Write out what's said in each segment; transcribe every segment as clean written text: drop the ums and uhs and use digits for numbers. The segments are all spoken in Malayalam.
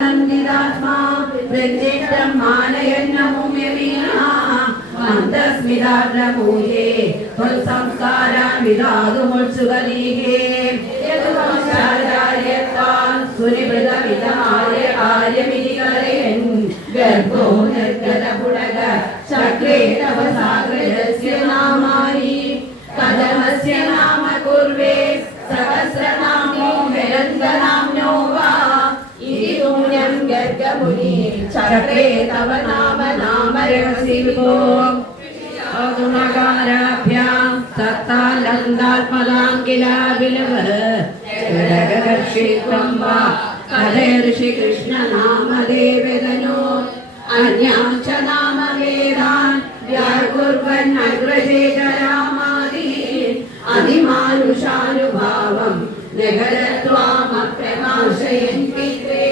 ാത്മാ പ്രത്യക്ഷം മാനയന്നമൂമ്യമീനാസ്മിതാദ്രമൂലേ സംസ്കാരാൻ വിധാതുമുത്സുകലീഹേ സുനിവൃതമിതമായ ആര്യമിതികളയൻ ഗർഭോ നിർഗതപുടക ചക്രേ തവ സാഗരസ്യ നാമാനി കഥമസ്യ നാമ കുർവേ സഹസ്രനാമോ നിരന്തനാമ്നോ വാ ഇതി പുണ്യം ഗർഗമുനി ചക്രേ തവ നാമ നാമരഹസിവിഭോ ഗുണകാരാഭ്യാം സത്താനന്ദാത്മനാം കിലാവിലവ ജഗദർശിത്വം വാ കഥർഷി കൃഷ്ണ നാമദേവതനോ അന്യാം ച നാമവേദാൻ വ്യാകുർവൻ അഗ്രജേതരാമാദീൻ അതിമാനുഷാനുഭാവം നഗരത്വാമപ്രകാശയൻ പിത്രേ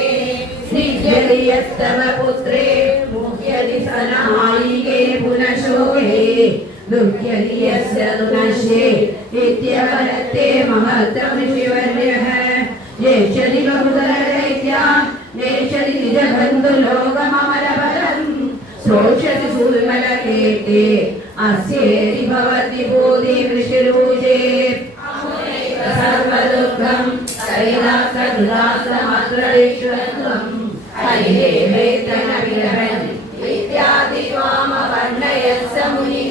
സ്നിഗ്ധ്യതി യസ്തവ പുത്രേ മുഹ്യതി സനായികേ പുനശോഹേ ദുഃഖ്യതി യസ്യ തുനശ്യേ നിത്യവരത്തെ മഹത്വം ശിവർയഃ യേശതി ബഹുതരദൈത്യാൻ നേശതി നിജബന്ധുലോകമമരപരം ശ്രോഷ്യതി സുവിമലകേതേ അസ്യേതി ഭവതി ഭൂതി വൃഷിരൂജേ സർവദുഃഖം കൈലാസകൃതാസമത്രേശ്വരം ഹരിദേവേതന വിരഹൻ ഇത്യാദി ത്വാമവർണ്ണയസ്സ മുനിഃ